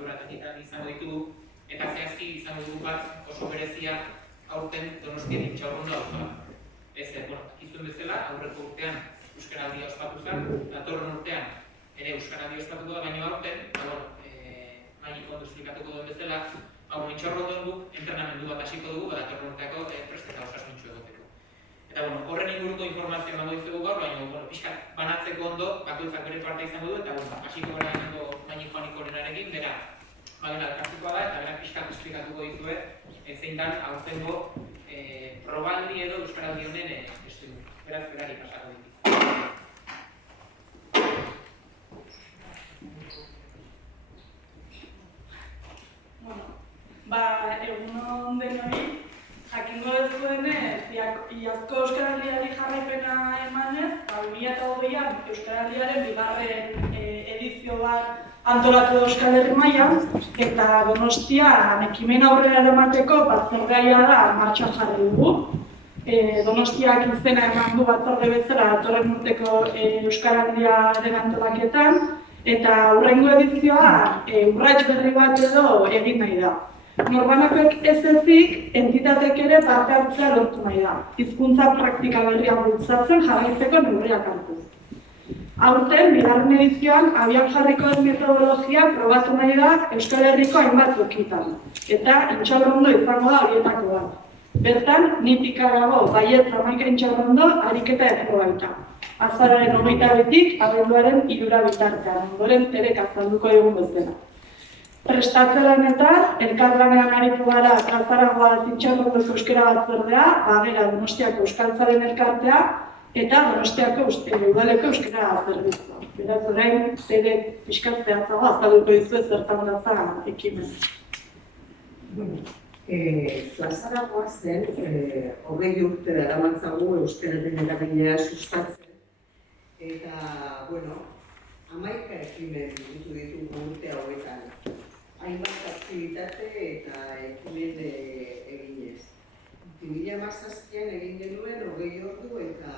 kultura eta ekitaldi izango ditugu, eta zehazki izango dugu bat oso berezia aurten Donostian Intxaurrondo auzoan. Dakizuen bezala, aurreko urtean euskaraldia ospatu zen, datorren urtean ere euskaraldia ospatuko da, baina aurten, Maik ondo esplikatuko duen bezala, Intxaurrondon guk entrenamendu bat hasiko dugu, datorren urteako presteta osasuntsu egoteko. Eta horren inguruko informazioa emango dizugu gaur, baina pixkat banatzeko ondo, bakoitzak bere parte izango du, eta hasiko gara emango Maik Joanikorenarekin, bera elkartukoa da, eta berak pixkat esplikatuko dizue, zein dan aurtengo probaldi edo euskaraldi honen estudu. Beraz, berari pasako ditu. Egun denoi, jakingo dezuenez, iazko euskaraldiari jarraipena emanez, 2020an euskaraldiaren bigarren edizio bat antolatu Euskal Herri mailan, eta Donostian ekimen aurrera eramateko batzordea da martxan jarri dugu. Donostiak izena eman du batzorde bezala datorren urteko euskaraldiaren antolaketan, eta hurrengo edizioa urrats berri bat edo egin nahi da. Norbanakok ez ezik, entitatek ere parte hartzea lortu nahi da. Hizkuntza praktika berria bultzatzen jarraitzeko neurriak hartuz. Aurten, bigarren edizioan, abian jarriko den metodologia probatu nahi da Euskal Herriko hainbat tokitan. Eta Intxaurrondo izango da horietako bat. Bertan, nitik dago baietz Maik Intxaurrondo ariketa eko baita. Azararen 22tik, abenduaren 3 bitartean, ondoren terek azalduko dugun bezala. Prestatzelanetan, elkarlanean aritu gara Azaragoa Intxaurrondoko euskara batzordea, Bagera Donostiako Euskaltzaren elkartea, eta Donostiako udaleko euskara zerbitzua. Beraz, orain, terek pixkat zehatzago azalduko dizue zertan datza ekimen. Azaragoa zen, 20 urte daramatzagu euskararen erabilera sustatzen, eta, 11 ekimen ditugu urte hauetan. Hainbat aktibitate eta ekimen eginez. 2017an egin genuen 20 ordu eta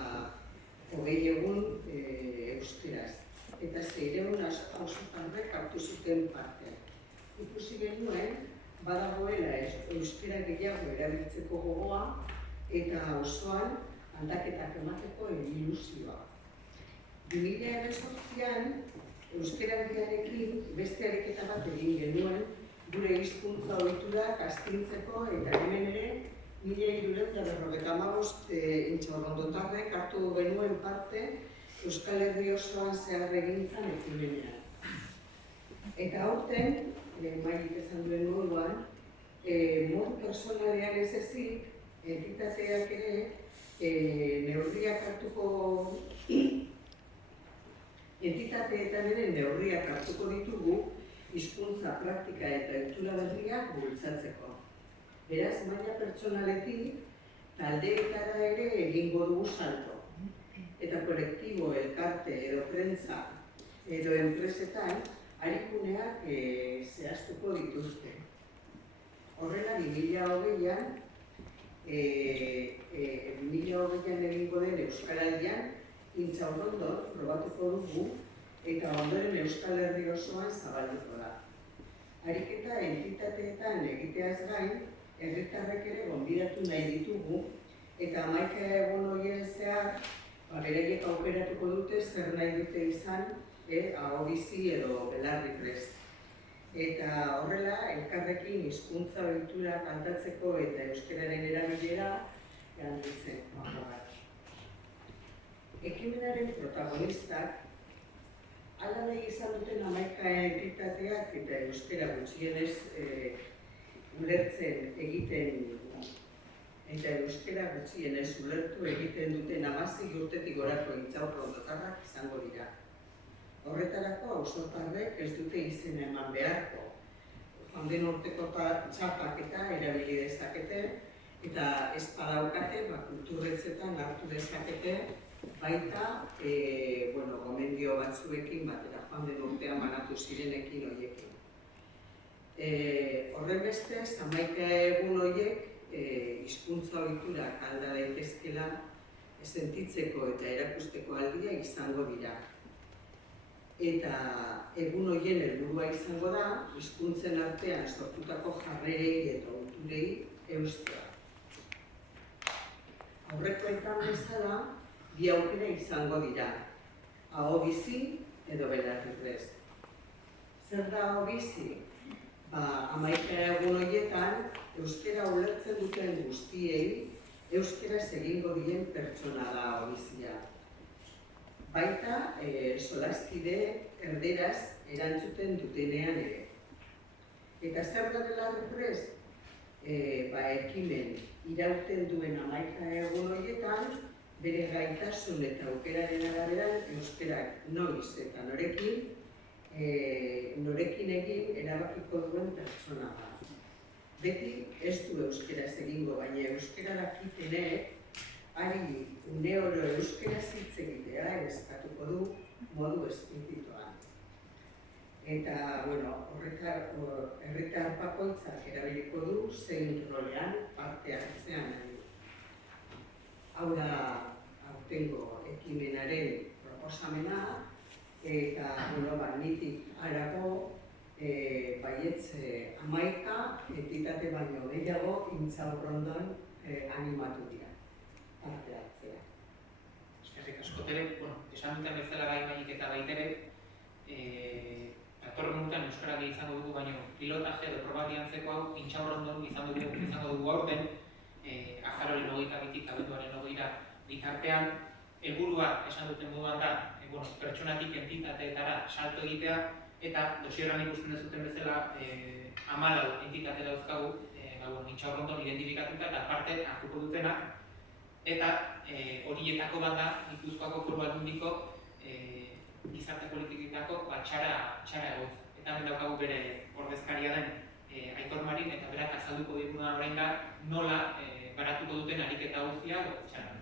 20 egun euskaraz. Eta 600 auzotarrek hartu zuten parte. Ikusi genuen, badagoela euskara gehiago erabiltzeko gogoa eta auzoan aldaketak emateko ilusioa. 2018an euskaraldiarekin beste ariketa bat egin genuen gure hizkuntza ohiturak astintzeko eta hemen ere 1355 intxaurrondotarrek hartu genuen parte Euskal Herri osoan zehar egintzan ekimenean. Eta aurten, Maik esan duen moduan, modu personalean ez ezik, entitateak ere neurriak hartuko entitateetan ere neurriak hartuko ditugu hizkuntza praktika eta ohitura berriak bultzatzeko. Beraz, maila pertsonaletik taldeetara ere egingo dugu salto. Eta kolektibo, elkarte edo prentza edo enpresetan arikuneak zehaztuko dituzte. Horrela, 2020an egingo den euskaraldian Intxaurrondon probatuko dugu eta ondoren Euskal Herri osoan zabalduko da. Ariketa entitateetan egiteaz gain, herritarrek ere gonbidatu nahi ditugu eta 11 egun horien zehar beraiek aukeratuko dute zer nahi dute izan aho bizi edo belarri prest. Eta horrela, elkarrekin hizkuntza ohiturak aldatzeko eta euskararen erabilera handitzen. Ekimenaren protagonistak hala nahi izan duten 11 entitateak eta euskara gutxienez ulertzen egiten eta euskara gutxienez ulertu egiten duten 16 urtetik gorako intxaurrondotarrak izango dira. Horretarako auzotarrek ez dute izena eman beharko. Joan den urteko txapak eta erabili dezakete eta ez badaukate kulturretzetan hartu dezakete baita gomendio batzuekin batera joan den urtean banatu zirenekin horiekin. Horrenbestez, 11 egun horiek hizkuntza ohiturak alda daitezkela sentitzeko eta erakusteko aldia izango dira. eta egun horien helburua izango da hizkuntzen artean sortutako jarrerei eta ohiturei eustea. Aurrekoetan bezala, bi aukera izango dira, aho bizi edo belarriprest. Zer da aho bizi? 11 egun horietan, euskara ulertzen duten guztiei, euskaraz egingo dien pertsona da aho bizia. Baita, solaskide erderaz erantzuten dutenean ere. Eta zer da belarriprest? Ekimen irauten duen 11 egun horietan, bere gaitasun eta aukeraren araberan euskarak noiz eta norekin egin erabakiko duen pertsona da. Beti ez du euskaraz egingo, baina euskara dakitenek ari une oro euskaraz hitz egitea eskatuko du modu espirituan. Eta, herritar bakoitzak erabiliko du zein rolean parte hartzean nahi. Hau da aurtengo ekimenaren proposamena, eta nitik harago baietz 11 entitate baino gehiago Intxaurrondon animatu dira parte hartzea. Eskerrik asko tere, esan duten bezala baitik eta baitere, datorren urtean euskarari izango dugu, baino pilotaje edo probatiantzeko hau Intxaurrondon izango dugu aurten, azaroren 22-tik abenduaren 20-ra bitartean, helburua esan duten moduan da, pertsonatik entitateetara salto egitea, eta dosierran ikusten dezuten bezala 14 entitate dauzkagu Intxaurrondon identifikatuta eta parte hartuko dutenak, eta horietako bat da Gipuzkoako Foru Aldundiko gizarte politiketako txara egotza. Eta hemen daukagu bere ordezkaria den Aitor Marin, eta berak azalduko diguna orain da nola garatuko duten ariketa guztia txaran.